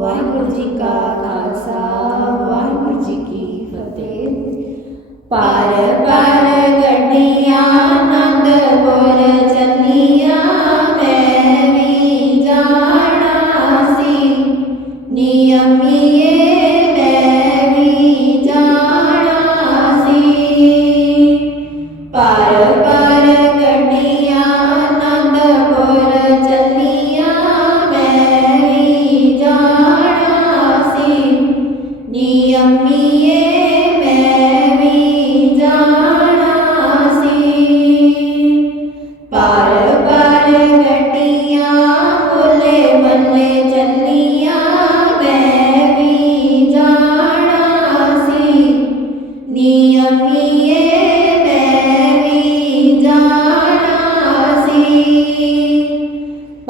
ਵਾਹਿਗੁਰੂ ਜੀ ਕਾ ਖਾਲਸਾ ਵਾਹਿਗੁਰੂ ਜੀ ਕੀ ਫਤਿਹ ਪਰ ਪਰ ਗੜੀਆਂ ਨੰਦ ਪੁਰ ਚੰਨੀਆਂ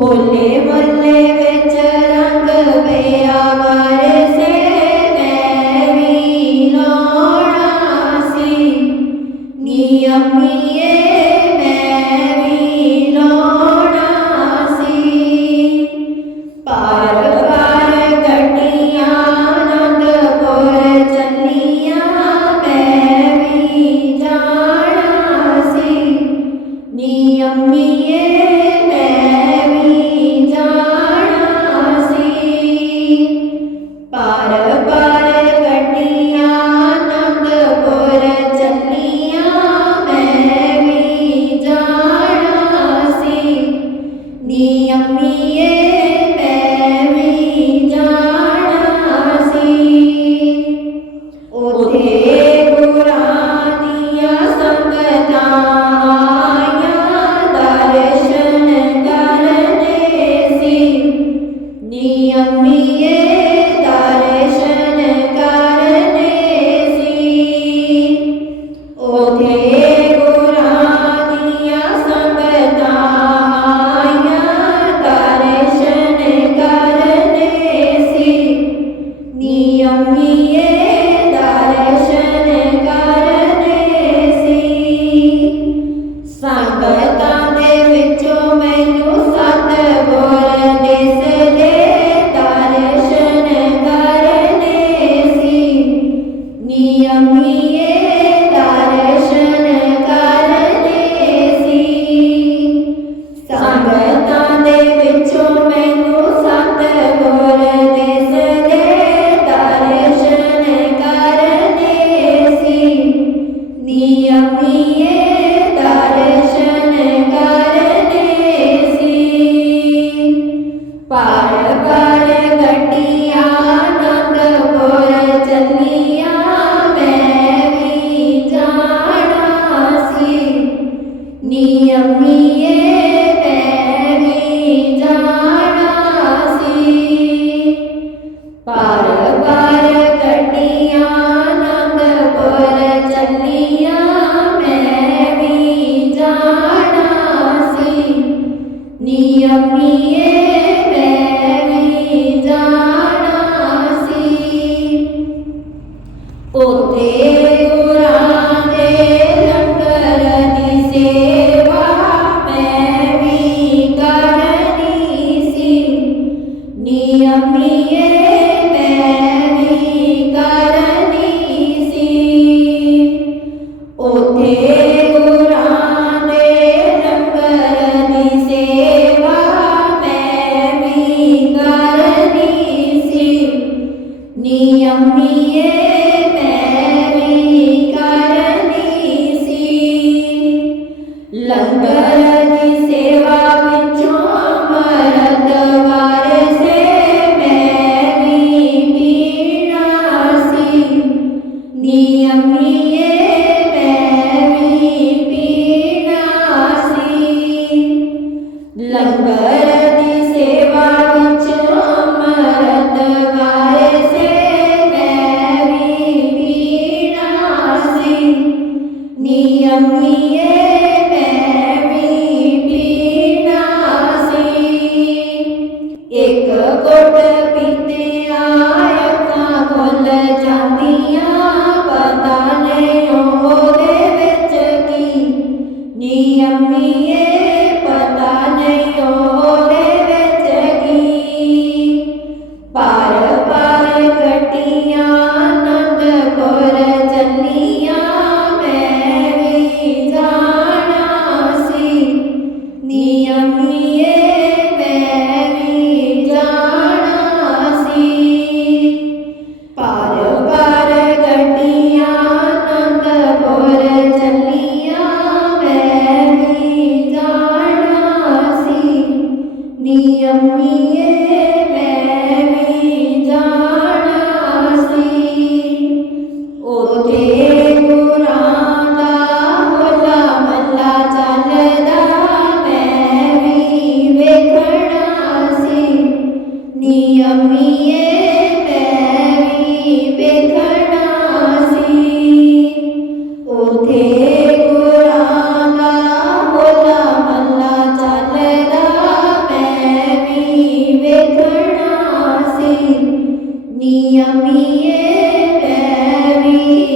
ਹੋਲੇ ਮੱਲੇ ਵਿੱਚ ਰੰਗ ਪਿਆ ਵਰਸੇ ਮੈਂ ਵੀ ਲੋਣਾ ਸੀ। ਨੀ ਆਪੀਏ ਮੈਂ ਵੀ ਲੋਣਾ ਸੀ। ਪਾਰ ਪਾਰ ਗੱਡੀਆਂ ਨੰਦਪੁਰ ਚੱਲੀਆਂ, ਮੈਂ ਵੀ ਜਾਣਾ ਸੀ। ਨੀ ਆਪੀਏ yummy. Padre ਲੰਗਰ ਦੀ ਸੇਵਾ ਵਿੱਚ ਅਮਰਤ ਵਾਰਸੇ ਮੈਂ ਵੀ ਪੀਣਾ ਸੀ ਨਿਯਮ ਨੀਏ ਮੈਂ ਵੀ ਪੀਣਾ ਸੀ ਇੱਕ ਘੁੱਟ ਪੀਤਿਆਂ ਅੱਖਾਂ ਖੁੱਲ ਜਾਂਦੀਆਂ, ਪਤਾ ਨਹੀਂ ਉਹਦੇ ਵਿੱਚ ਕੀ। ਨਿਯਮ ਨੀਏ पता नहीं हो നബിയേ നബിയേ